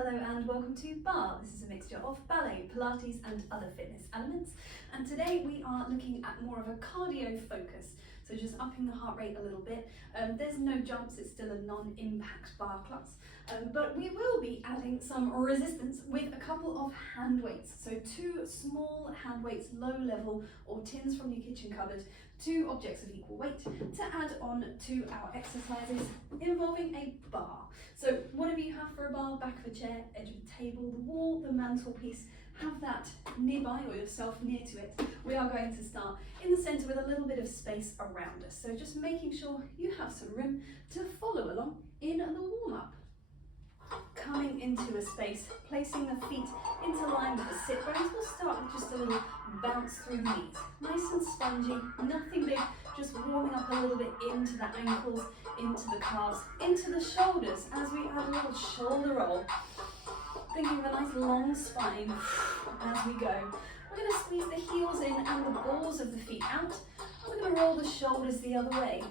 Hello and welcome to Barre. This is a mixture of ballet, Pilates and other fitness elements. And today we are looking at more of a cardio focus. So just upping the heart rate a little bit. There's no jumps, it's still a non-impact bar class. But we will be adding some resistance with a couple of hand weights. So 2 small hand weights, low level or tins from your kitchen cupboard, 2 objects of equal weight to add on to our exercises involving a bar. So whatever you have for a bar, back of a chair, edge of a table, the wall, the mantelpiece, have that nearby or yourself near to it. We are going to start in the centre with a little bit of space around us. So just making sure you have some room to follow along in the warm-up. Coming into a space, placing the feet into line with the sit bones. We'll start with just a little bounce through the knees. Nice and spongy, nothing big, just warming up a little bit into the ankles, into the calves, into the shoulders as we add a little shoulder roll. Thinking of a nice long spine as we go. We're going to squeeze the heels in and the balls of the feet out. We're going to roll the shoulders the other way.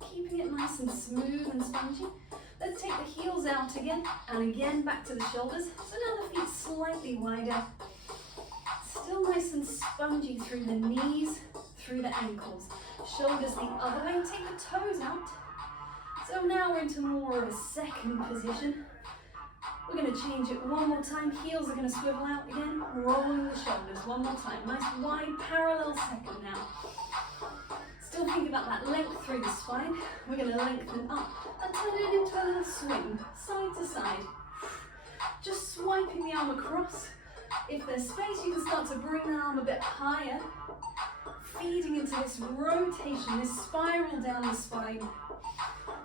Keeping it nice and smooth and spongy. Let's take the heels out again and again back to the shoulders. So now the feet slightly wider. Still nice and spongy through the knees, through the ankles. Shoulders the other way, take the toes out. So now we're into more of a second position. We're going to change it one more time. Heels are going to swivel out again, rolling the shoulders one more time. Nice wide parallel second now. Still think about that length through the spine. We're going to lengthen up and turn it into a little swing, side to side. Just swiping the arm across. If there's space, you can start to bring the arm a bit higher, feeding into this rotation, this spiral down the spine.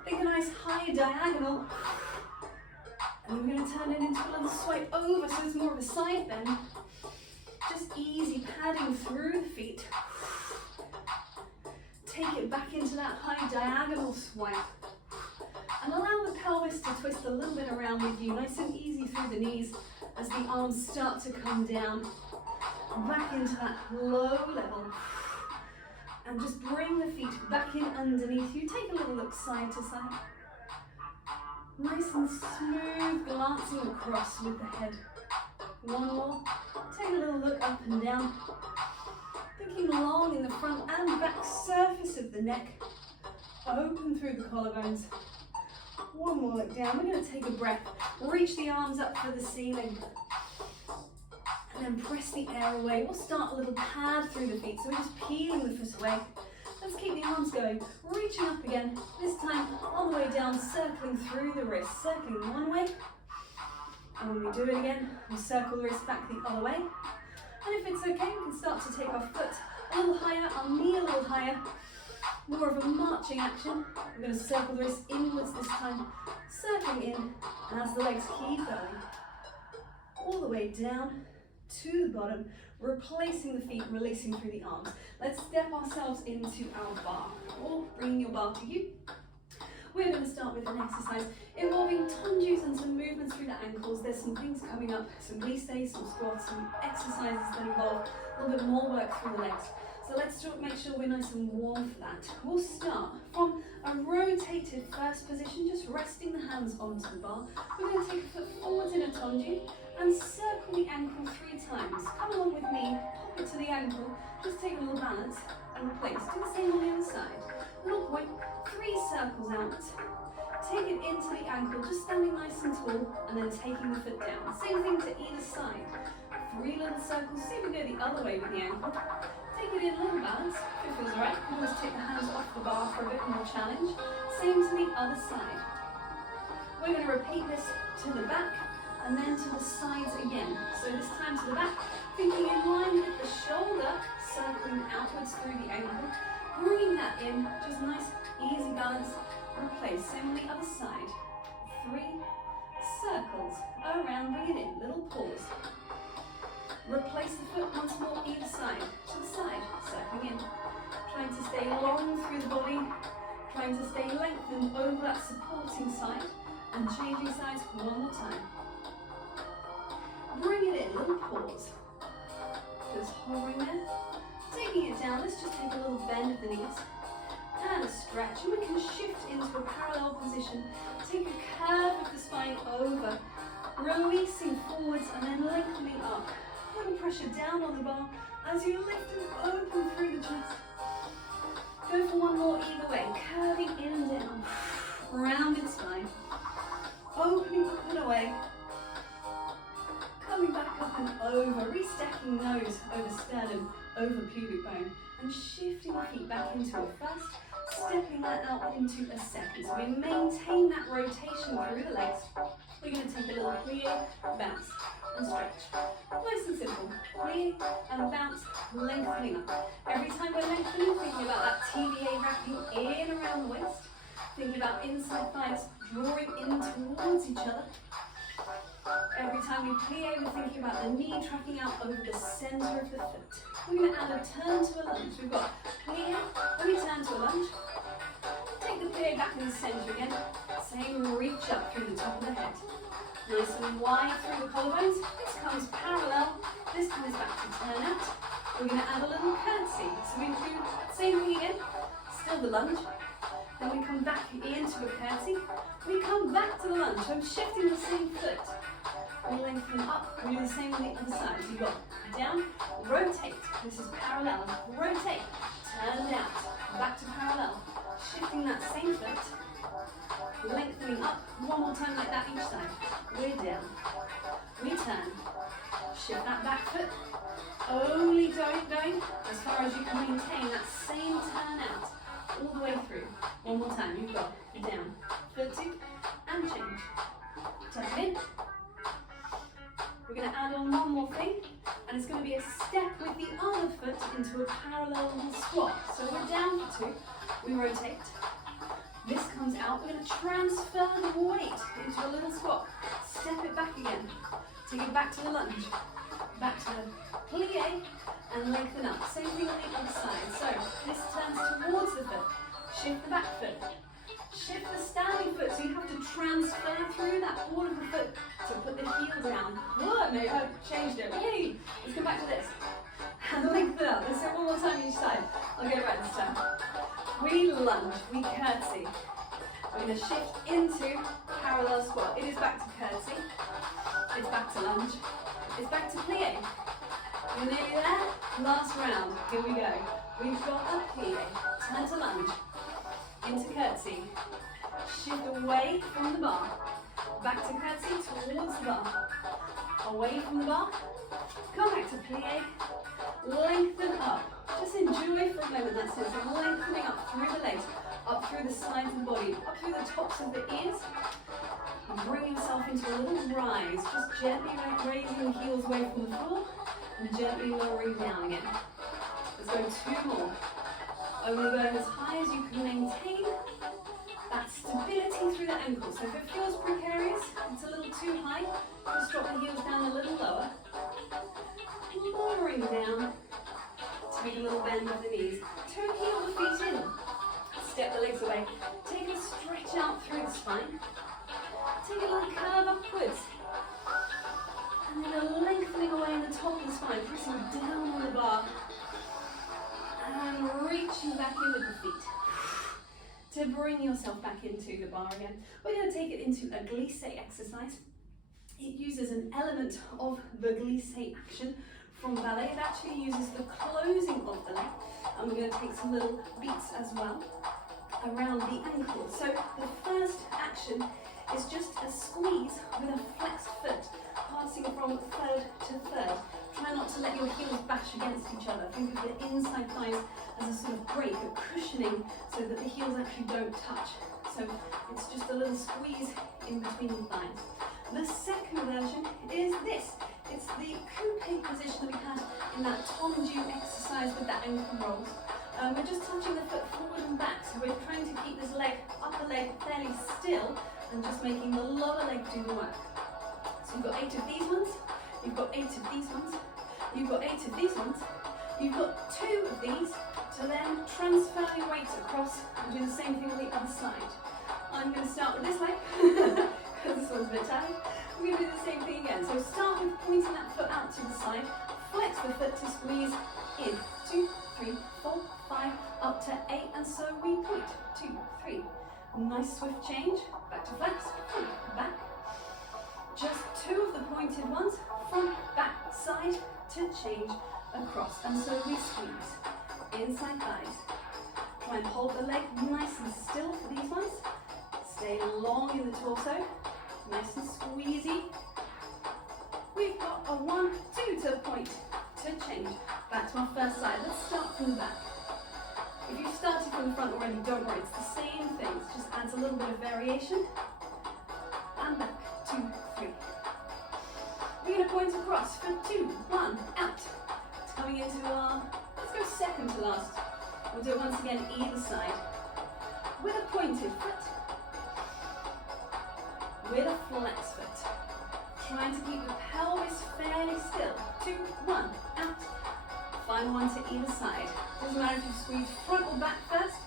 Think a nice high diagonal. And then we're going to turn it into a little swipe over, so it's more of a side bend. Just easy padding through the feet. Take it back into that high diagonal swipe. And allow the pelvis to twist a little bit around with you, nice and easy through the knees as the arms start to come down. Back into that low level. And just bring the feet back in underneath you. Take a little look side to side. Nice and smooth, glancing across with the head. One more. Take a little look up and down. Thinking long in the front and back surface of the neck. Open through the collarbones. One more look down. We're going to take a breath. Reach the arms up for the ceiling. And then press the air away. We'll start a little pad through the feet. So we're just peeling the foot away. Let's keep the arms going. Reaching up again. This time all the way down, circling through the wrist. Circling one way. And when we do it again, we'll circle the wrist back the other way. And if it's okay, we can start to take our foot a little higher, our knee a little higher. More of a marching action. We're going to circle the wrist inwards this time. Circling in. And as the legs keep going. All the way down to the bottom. Replacing the feet, releasing through the arms. Let's step ourselves into our bar, or bringing your bar to you. We're going to start with an exercise involving tongus and some movements through the ankles. There's some things coming up, some glisses, some squats, some exercises that involve a little bit more work through the legs. So let's make sure we're nice and warm for that. We'll start from a rotated first position, just resting the hands onto the bar. We're going to take a foot forwards in a tongu and circle the ankle 3 times. Come along with me, pop it to the ankle, just take a little balance and replace. Do the same on the other side. Little point, 3 circles out. Take it into the ankle, just standing nice and tall, and then taking the foot down. Same thing to either side. 3 little circles. See if we go the other way with the ankle. Take it in a little balance, if it feels alright. You can always take the hands off the bar for a bit more challenge. Same to the other side. We're going to repeat this to the back and then to the sides again. So this time to the back, thinking in line with the shoulder, circling outwards through the ankle. Bringing that in, just nice, easy balance. Replace. Same on the other side. 3 circles around, bring it in, little pause. Replace the foot once more either side, to the side, circling in. Trying to stay long through the body, trying to stay lengthened over that supporting side, and changing sides one more time. Bring it in, little pause. Just hovering there. Taking it down, let's just take a little bend of the knees. And a stretch, and we can shift into a parallel position. Take a curve of the spine over Releasing forwards and then lengthening up. Putting pressure down on the bar as you lift and open through the chest. Go for one more either way, curving in and down. Rounded spine. Opening up and away. Coming back up and over, restacking nose over sternum, over pubic bone, and shifting the feet back into a first, stepping that out into a second. So we maintain that rotation through the legs. We're going to take a little plie, bounce, and stretch. Nice and simple. Plie and bounce, lengthening up. Every time we're lengthening, thinking about that TVA wrapping in around the waist. Thinking about inside thighs drawing in towards each other. Every time we plie, we're thinking about the knee tracking out over the center of the foot. We're going to add a turn to a lunge. We've got plie, then we turn to a lunge. Take the plie back in the center again. Same reach up through the top of the head. Nice and wide through the collarbones. This comes parallel. This comes back to turn out. We're going to add a little curtsy. So we do the same thing again. Still the lunge. Then we come back into a curtsy. We come back to the lunge. So I'm shifting the same foot. We lengthen up. We do the same on the other side. So you've got down, rotate. This is parallel. Rotate. Turn out. Back to parallel. Shifting that same foot. Lengthening up. One more time like that each side. We're down. We turn. Shift that back foot. Only going as far as you can maintain that same turn out. All the way through. One more time. You've got down. Foot two. And change. Tuck it in. We're going to add on one more thing. And it's going to be a step with the other foot into a parallel little squat. So we're down for two. We rotate. This comes out. We're going to transfer the weight into a little squat. Step it back again. Take it back to the lunge. Back to the plie and lengthen up. Same thing on the other side. So this turns towards the foot. Shift the back foot. Shift the standing foot. So you have to transfer through that ball of the foot to put the heel down. Whoa, no, I changed it. Yay! Let's go back to this. And lengthen up. Let's do it one more time each side. I'll get it right this time. We lunge, we curtsy. We're going to shift into parallel squat. It is back to curtsy. It's back to lunge. It's back to plie. We're nearly there. Last round. Here we go. We've got a plie. Turn to lunge. Into curtsy. Shift away from the bar. Back to curtsy towards the bar. Away from the bar. Come back to plie. Lengthen up. Just enjoy for a moment that sense of lengthening up through the legs, up through the sides of the body, up through the tops of the ears. And bring yourself into a little rise. Just gently raising the heels away from the floor and gently lowering down again. Let's go two more. Only going as high as you can maintain that stability through the ankle. So if it feels precarious, it's a little too high, just drop the heels down a little lower. Lowering down. Take a little bend of the knees. Toe heel the feet in. Step the legs away. Take a stretch out through the spine. Take a little curve upwards. And then a lengthening away in the top of the spine, pressing down on the bar. And reaching back in with the feet. To bring yourself back into the bar again. We're going to take it into a glisse exercise. It uses an element of the glisse action from ballet. It actually uses the closing of the leg, and we're going to take some little beats as well around the ankle. So the first action is just a squeeze with a flexed foot, passing from third to third. Try not to let your heels bash against each other. Think of the inside thighs as a sort of break, a cushioning, so that the heels actually don't touch. So it's just a little squeeze in between the thighs. The second version is this. It's the coupe position that we had in that tendu exercise with the ankle rolls. We're just touching the foot forward and back, so we're trying to keep this leg, upper leg, fairly still and just making the lower leg do the work. So you've got 8 of these ones, you've got 8 of these ones, you've got 8 of these ones, you've got 2 of these to then transfer your weight across and do the same thing on the other side. I'm going to start with this leg, because this one's a bit tight. We're going to do the same thing again. So start with pointing that foot out to the side, flex the foot to squeeze in. 2, 3, 4, 5, up to 8, and so we point. 2, 3. Nice swift change. Back to flex, back. Just 2 of the pointed ones, front, back, side, to change across. And so we squeeze, inside thighs. Try and hold the leg nice and still for these ones. Stay long in the torso, nice and squeezy. We've got a 1, 2 to point, to change. Back to our first side. Let's start from the back. If you've started from the front already, don't worry, it's the same thing. It just adds a little bit of variation. And back, 2, 3. We're going to point across for 2, 1, out. It's coming into our, let's go second to last. We'll do it once again, either side. With a pointed foot. With a flex foot. Trying to keep the pelvis fairly still. 2, 1, out. Final one to either side. Doesn't matter if you squeeze front or back first,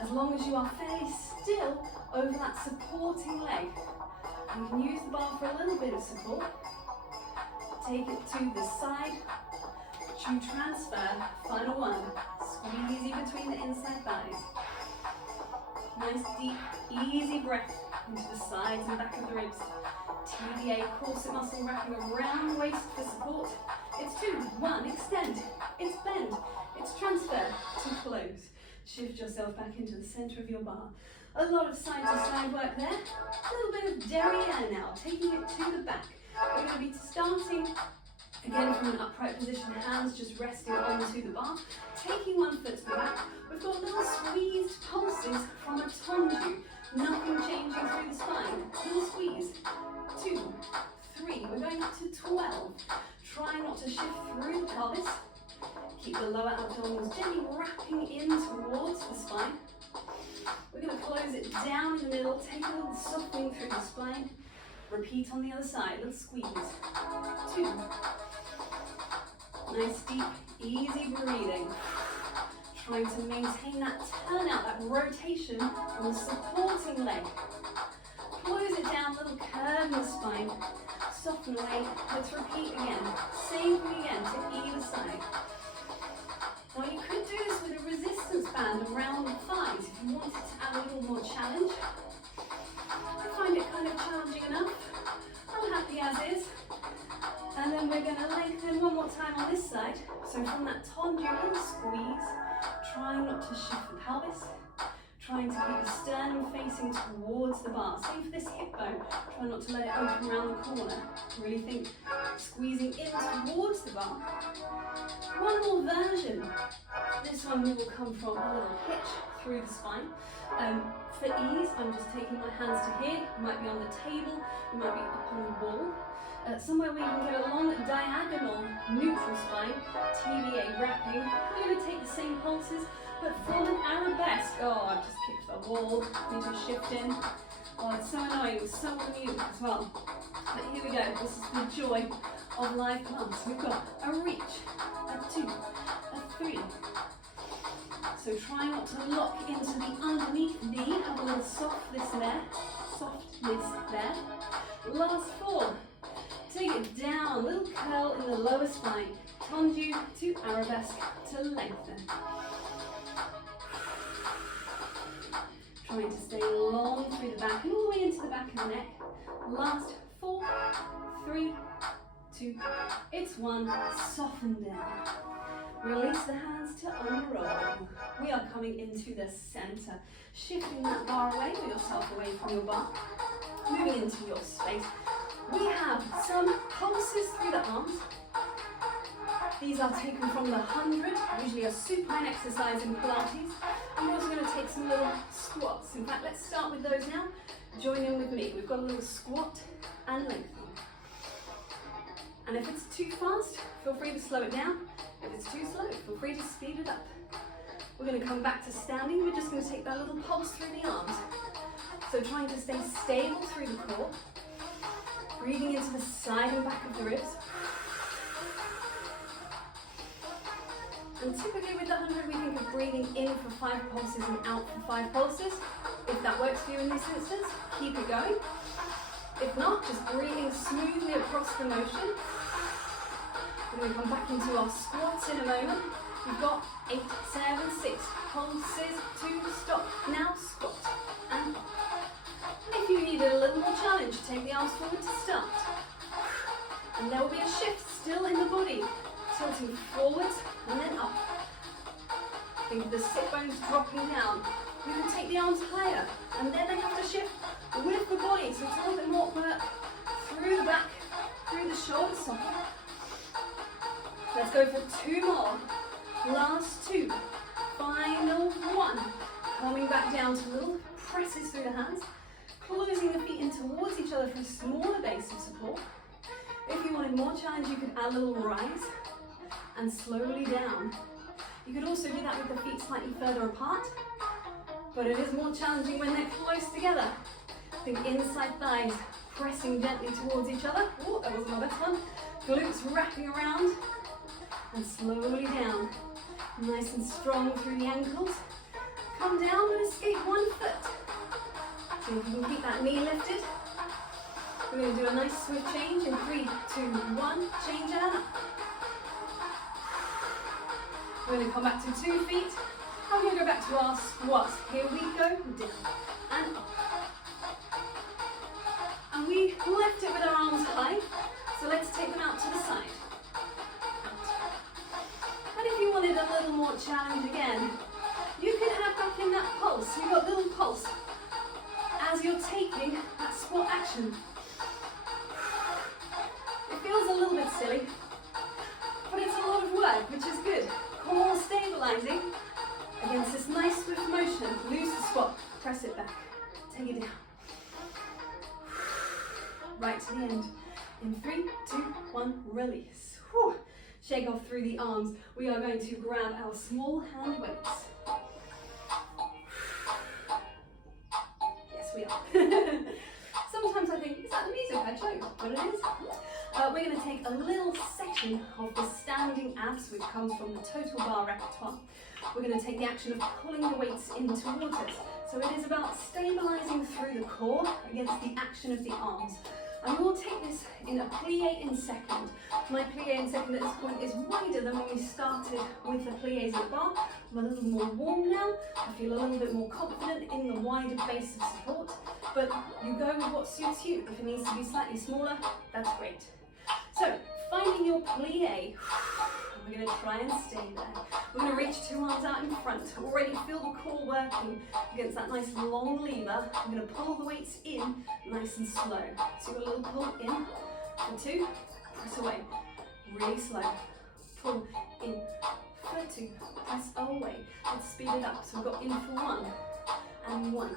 as long as you are fairly still over that supporting leg. You can use the bar for a little bit of support. Take it to the side. To transfer. Final one. Squeezy between the inside thighs. Nice, deep, easy breath into the sides and back of the ribs. TBA, corset muscle wrapping around the waist for support. It's 2, 1, extend. It's bend. It's transfer to close. Shift yourself back into the center of your bar. A lot of side to side work there. A little bit of derriere now, taking it to the back. We're going to be starting again from an upright position, hands just resting onto the bar. Taking one foot to the back. We've got little squeezed pulses from a tendu. Nothing changing through the spine. Little squeeze. 2, 3. We're going up to 12. Try not to shift through the pelvis. Keep the lower abdominals gently wrapping in towards the spine. We're going to close it down in the middle. Take a little softening through the spine. Repeat on the other side. Little squeeze. 2. Nice, deep, easy breathing. Trying to maintain that turnout, that rotation on the supporting leg. Close it down, little curve in the spine. Soften away. Let's repeat again. Same thing again to either side. Now you could do this with a resistance band around the thighs if you wanted to add a little more challenge. I find it kind of challenging enough. I'm happy as is. And then we're going to lengthen one more time on this side. So from that tendu, little squeeze. Trying not to shift the pelvis. Trying to keep the sternum facing towards the bar. Same for this hip bone. Try not to let it open around the corner. Really think squeezing in towards the bar. One more version. This one we will come from a little hitch through the spine. For ease, I'm just taking my hands to here. You might be on the table, you might be up on the wall. Somewhere where you can get a long diagonal neutral spine, TBA wrapping. We're going to take the same pulses, but from an arabesque. Oh, I've just kicked the wall. Need to shift in. Oh, it's so annoying. It's so on mute as well. But here we go. This is the joy of live Pilates. We've got a reach, a 2, a 3. So try not to lock into the underneath knee. Have a little softness there. Last 4. Take it down, little curl in the lower spine. Tendu to arabesque to lengthen. Trying to stay long through the back and all the way into the back of the neck. Last 4, 3, 2, it's 1. Soften down. Release the hands to unroll. We are coming into the center. Shifting that bar away, or yourself away from your bar. Moving into your space. We have some pulses through the arms. These are taken from the 100, usually a supine exercise in Pilates. And we're also going to take some little squats. In fact, let's start with those now. Join in with me. We've got a little squat and lengthen. And if it's too fast, feel free to slow it down. If it's too slow, feel free to speed it up. We're going to come back to standing. We're just going to take that little pulse through the arms. So trying to stay stable through the core. Breathing into the side and back of the ribs. And typically with the 100 we think of breathing in for 5 pulses and out for 5 pulses. If that works for you in this instance, keep it going. If not, just breathing smoothly across the motion. We're going to come back into our squats in a moment. We've got 8, 7, 6 pulses to stop. Now squat and up. And if you need it a little more challenging, challenge. Take the arms forward to start. And there will be a shift still in the body, tilting forwards and then up. Think of the sit bones dropping down. You can take the arms higher, and then they have to shift with the body, so it's a little bit more work through the back, through the shoulder socket. Let's go for 2 more. Last 2. Final 1. Coming back down to little presses through the hands, closing the feet in towards each other for a smaller base of support. If you wanted more challenge, you could add a little rise and slowly down. You could also do that with the feet slightly further apart, but it is more challenging when they're close together. Think inside thighs pressing gently towards each other. Oh, that wasn't my best one. Glutes wrapping around and slowly down. Nice and strong through the ankles. Come down and escape 1 foot. See if you can keep that knee lifted. We're going to do a nice swift change in 3, 2, 1. Change and up. We're going to come back to 2 feet. And we're going to go back to our squats. Here we go. Down and up. And we left it with our arms high. So let's take them out to the side. And if you wanted a little more challenge again, you could have back in that pulse. You've got a little pulse as you're taking that squat action. It feels a little bit silly, but it's a lot of work, which is good. Core stabilizing against this nice swift motion. Loose the squat, press it back, take it down. Right to the end. In 3, 2, 1, release. Whew. Shake off through the arms. We are going to grab our small hand weights. Yes, we are. Sometimes I think, is that the music? I show you what it is. We're going to take a little section of the standing abs, which comes from the Total Barre repertoire. We're going to take the action of pulling the weights in towards us. So it is about stabilizing through the core against the action of the arms. And we'll take this in a plie in second. My plie in second at this point is wider than when we started with the plies at bar. I'm a little more warm now. I feel a little bit more confident in the wider base of support. But you go with what suits you. If it needs to be slightly smaller, that's great. So, finding your plie. We're going to try and stay there. We're going to reach 2 arms out in front. Already feel the core working against that nice long lever. I'm going to pull the weights in nice and slow. So you've got a little pull in for 2, press away, really slow. Pull in for 2, press away. Let's speed it up. So we've got in for 1, and 1,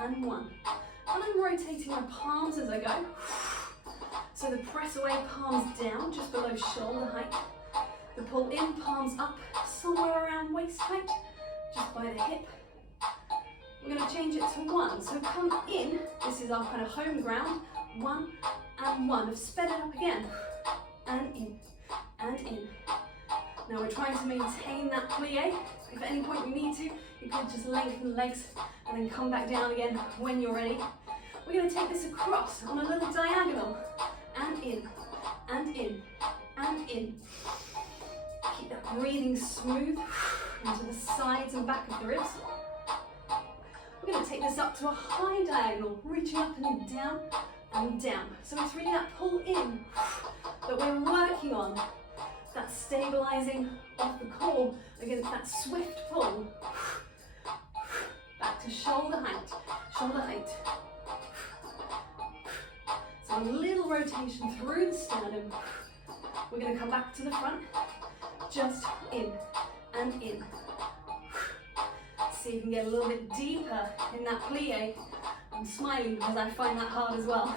and 1. And I'm rotating my palms as I go. So the press away, palms down, just below shoulder height. The pull in, palms up, somewhere around waist height, just by the hip. We're going to change it to 1. So come in, this is our kind of home ground. 1 and 1. I've sped it up again. And in, and in. Now we're trying to maintain that plie. If at any point you need to, you can just lengthen the legs and then come back down again when you're ready. We're going to take this across on a little diagonal. And in, and in, and in. Keep that breathing smooth into the sides and back of the ribs. We're going to take this up to a high diagonal, reaching up and down and down. So it's really that pull in that we're working on, that stabilizing of the core against that swift pull. Back to shoulder height, shoulder height. So a little rotation through the sternum. We're going to come back to the front. Just in and in. See if you can get a little bit deeper in that plie. I'm smiling because I find that hard as well.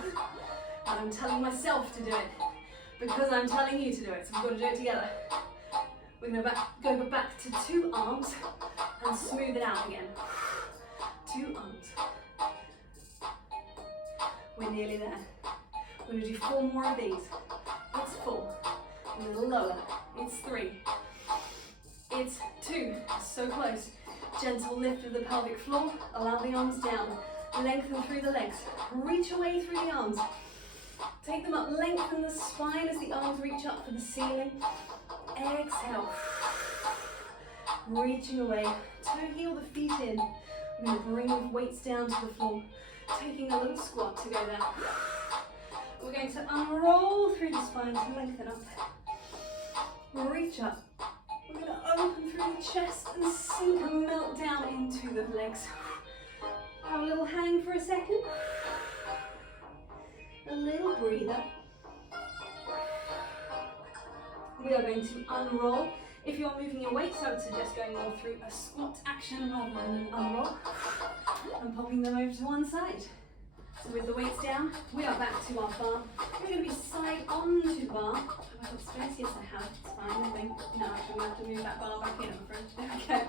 And I'm telling myself to do it because I'm telling you to do it. So we've got to do it together. We're going to go back to 2 arms and smooth it out again. 2 arms. We're nearly there. We're going to do 4 more of these. It's 4. A little lower. It's 3. It's 2. So close. Gentle lift of the pelvic floor. Allow the arms down. Lengthen through the legs. Reach away through the arms. Take them up. Lengthen the spine as the arms reach up for the ceiling. Exhale. Reaching away. Toe heel the feet in. We're going to bring weights down to the floor, taking a little squat to go there. We're going to unroll through the spine to lengthen up. Reach up. We're going to open through the chest and sink and melt down into the legs. Have a little hang for a second. A little breather. We are going to unroll. If you're moving your weights, I would suggest going more through a squat action rather than an unroll, and popping them over to one side. So with the weights down, we are back to our bar. We're going to be side onto bar. Have I got space? Yes, I have. It's fine, I think. No, actually, we have to move that bar back in, I'm afraid. Okay.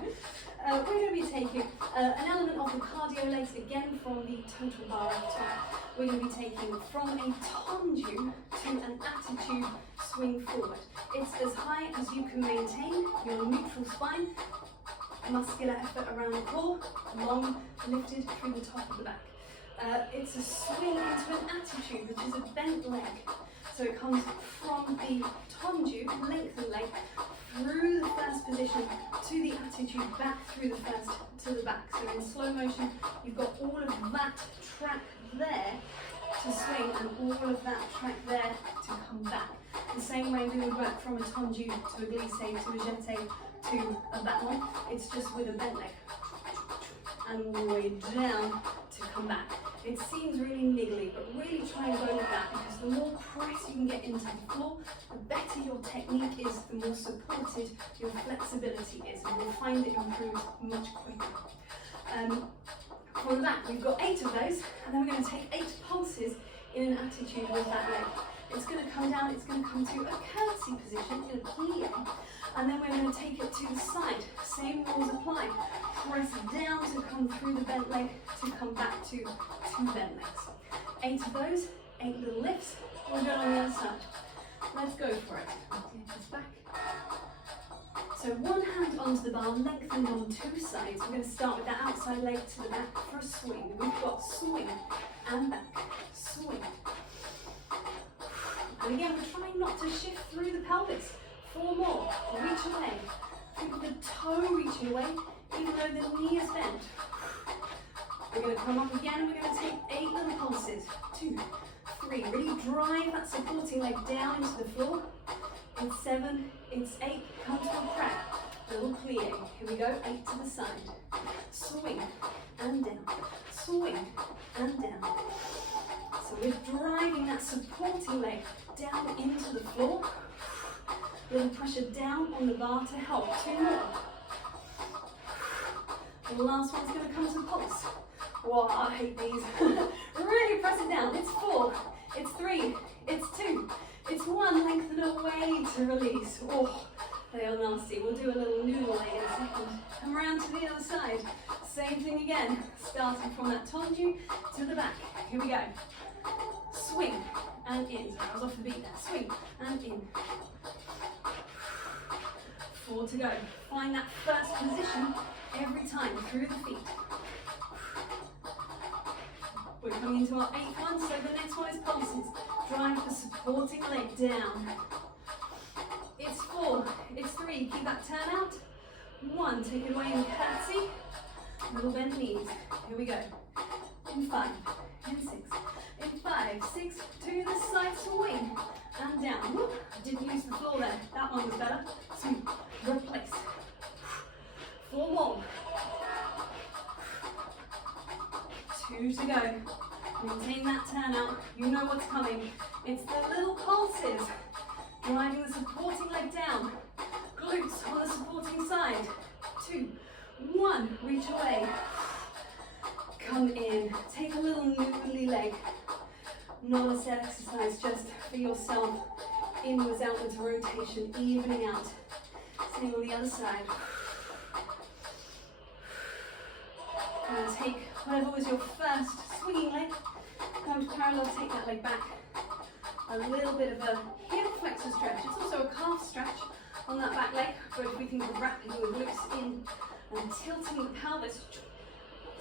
We're going to be taking an element of the cardio legs again from the Total Barre. We're going to be taking from a tendu to an attitude swing forward. It's as high as you can maintain your neutral spine, muscular effort around the core, long lifted through the top of the back. It's a swing into an attitude, which is a bent leg. So it comes from the tendu, lengthened leg, through the first position to the attitude, back through the first to the back. So in slow motion, you've got all of that track there to swing and all of that track there to come back. The same way we would work from a tendu to a glisse to a jeté to a ballon. It's just with a bent leg. And all the way down to come back. It seems really niggly, but really try and go with that, because the more press you can get into the floor, the better your technique is, the more supported your flexibility is, and you'll find it improves much quicker. For that, we've got 8 of those, and then we're going to take 8 pulses in an attitude with that leg. It's going to come down, it's going to come to a curtsy position in a plie, and then we're going to take it to the side. Same rules apply. Press down to come through the bent leg, to come back to 2 bent legs. 8 of those, 8 little lifts. We'll do it on the other side. Let's go for it. This back. So one hand onto the bar, lengthened on 2 sides. We're going to start with that outside leg to the back for a swing. We've got swing and back, swing. And again, we're trying not to shift through the pelvis. 4 more, reach away. Think of the toe reaching away, even though the knee is bent. We're going to come up again and we're going to take 8 little pulses. 2, 3, really drive that supporting leg down into the floor. It's 7, it's 8, come to a crack. Little plie. Here we go, 8 to the side. Swing and down, swing and down. So we're driving that supporting leg down into the floor. Little pressure down on the bar to help. 2 more. And the last one's going to come to a pulse. Whoa, I hate these. Really press it down. It's 4, it's 3, it's 2, it's 1. Lengthen away to release. Oh, they are nasty. We'll do a little noodle in a second. Come around to the other side. Same thing again. Starting from that tendu to the back. Here we go. Swing and in. Sorry, I was off the beat there. Swing and in. 4 to go. Find that first position every time through the feet. We're coming into our 8th one, so the next one is pulses. Drive the supporting leg down. It's 4, it's 3, keep that turn out. 1, take it away in curtsy. Little bent knees. Here we go. In 5, in 6, in 5, 6, to the side, swing and down. Whoop. Didn't use the floor there. That one was better. Swing, replace. 4 more. 2 to go. Maintain that turn out. You know what's coming. It's the little pulses. Driving the supporting leg down. Glutes on the supporting side. 2, 1. Reach away. Come in. Take a little noodly leg. Not a set exercise, just for yourself. Inwards, outwards rotation, evening out. Same on the other side. And take whatever was your first swinging leg. Come to parallel, take that leg back. A little bit of a hip flexor stretch. It's also a calf stretch on that back leg, but if we think of wrapping the glutes in and tilting the pelvis,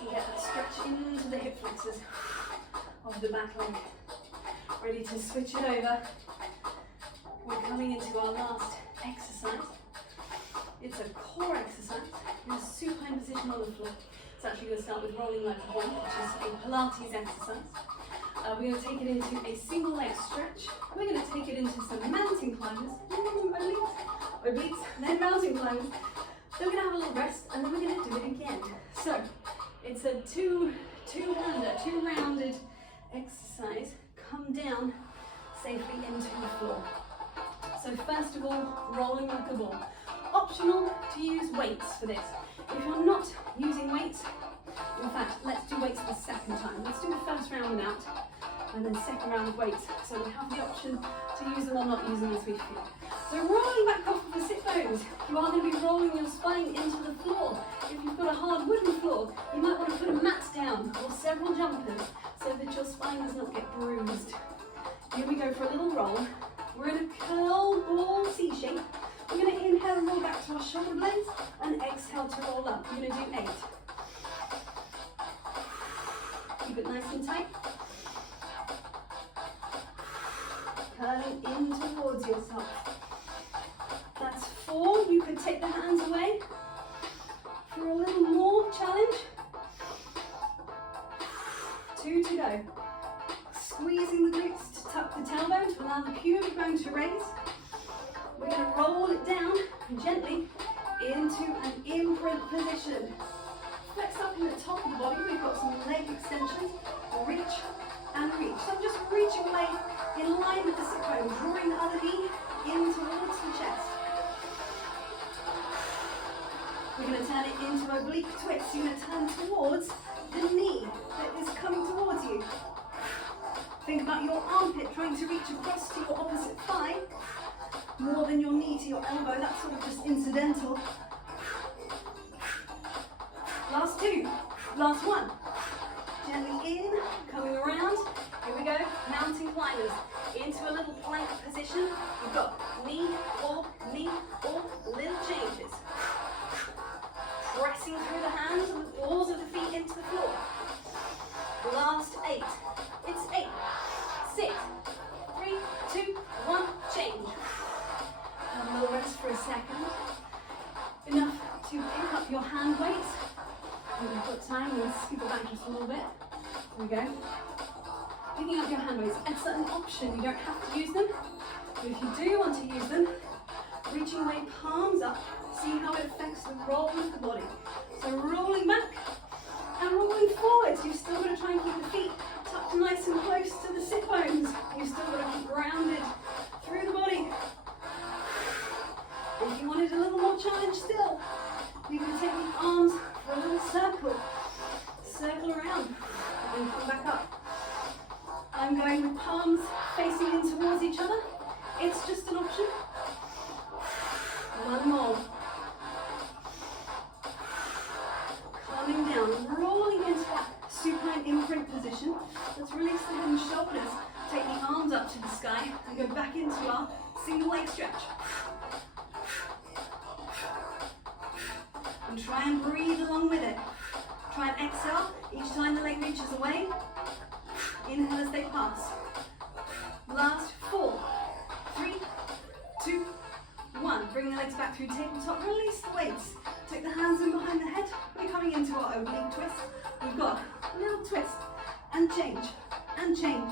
you get that stretch into the hip flexors of the back leg. Ready to switch it over. We're coming into our last exercise. It's a core exercise in a supine position on the floor. It's actually going to start with rolling like a ball, which is a Pilates exercise. We're going to take it into a single leg stretch. We're going to take it into some mountain climbers, obliques, then mountain climbers. Then we're going to have a little rest, and then we're going to do it again. So it's a two-rounded exercise. Come down safely into the floor. So first of all, rolling like a ball. Optional to use weights for this. If you're not using weights, in fact, let's do weights the second time. Let's do the first round without, and then second round with weights. So we have the option to use them or not use them as we feel. So rolling back off of the sit bones, you are going to be rolling your spine into the floor. If you've got a hard wooden floor, you might want to put a mat down or several jumpers so that your spine does not get bruised. Here we go for a little roll. We're in a curl ball C shape. We're going to inhale and roll back to our shoulder blades and exhale to roll up. We're going to do 8. Keep it nice and tight. Curling in towards yourself. That's 4. You could take the hands away for a little more challenge. 2 to go. Squeezing the glutes to tuck the tailbone to allow the pubic bone to raise. We're going to roll it down gently into an imprint position. Flex up in the top of the body. We've got some leg extensions. Reach and reach. So I'm just reaching away in line with the sit bone, drawing the other knee in towards the chest. We're going to turn it into oblique twist. You're going to turn towards the knee that is coming towards you. Think about your armpit trying to reach across to your opposite thigh, more than your knee to your elbow. That's sort of just incidental. Last 2, last 1. Gently in, coming around. Here we go, mountain climbers. Into a little plank position. You've got knee, or little changes. Pressing through the hands and the balls of the feet into the floor. Last 8. It's 8, 6, 3, 2, 1, change. Have a little rest for a second. Enough to pick up your hand weights. When you've got time, we'll scoop it back just a little bit. There we go. Picking up your hand weights. It's an option, you don't have to use them. But if you do want to use them, reaching away, palms up, see how it affects the roll of the body. So rolling back and rolling forwards. You've still got to try and keep the feet tucked nice and close to the sit bones. You've still got to keep grounded through the body. If you wanted a little more challenge still, you can take the arms for a little circle. Circle around and come back up. I'm going with palms facing in towards each other. It's just an option. One more. Calming down, rolling into that supine imprint position. Let's release the head and shoulders. Take the arms up to the sky and go back into our single leg stretch. And try and breathe along with it. Try and exhale each time the leg reaches away. Inhale as they pass. Last 4, 3, 2, 1. Bring the legs back through tabletop. Release the weights. Take the hands in behind the head. We're coming into our oblique twist. We've got a little twist and change and change.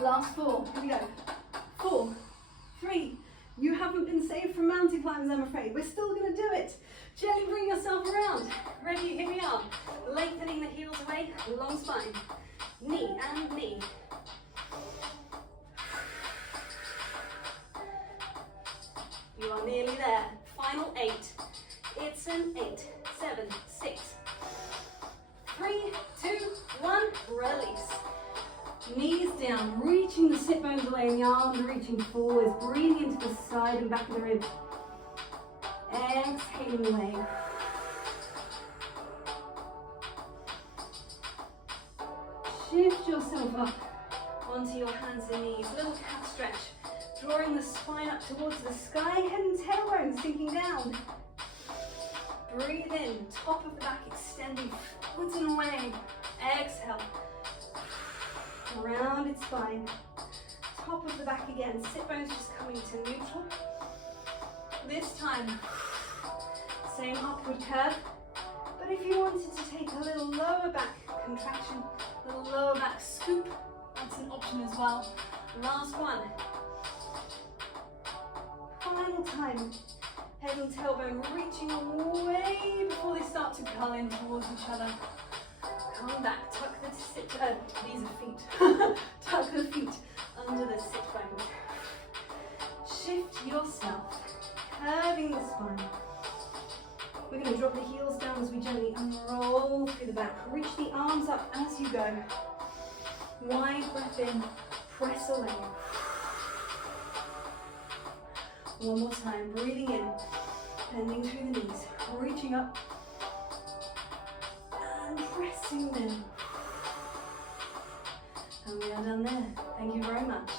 Last 4. Here we go. 4, 3. You haven't been saved from mountain climbers, I'm afraid. We're still going to do it. Gently bring yourself around. Ready? Here we are. Lengthening the heels away, long spine. Knee and knee. You are nearly there. Final 8. It's an 8, 7, 6, 3, 2, 1. Release. Knees down, reaching the sit bones away and the arms are reaching forwards, breathing into the side and back of the ribs. Exhaling away. Shift yourself up onto your hands and knees, little calf stretch, drawing the spine up towards the sky, head and tailbone sinking down. Breathe in, top of the back extending forwards and away. Exhale. Rounded spine, top of the back again, sit bones just coming to neutral. This time, Same upward curve. But if you wanted to take a little lower back contraction, a little lower back scoop, that's an option as well. Last one. Final time. Head and tailbone reaching away before they start to curl in towards each other. Come back, tuck the these are feet. Tuck the feet under the sit bones. Shift yourself, curving the spine. We're going to drop the heels down as we gently unroll through the back. Reach the arms up as you go. Wide breath in, press away. One more time, breathing in, bending through the knees, reaching up, and pressing in. And we are done there. Thank you very much.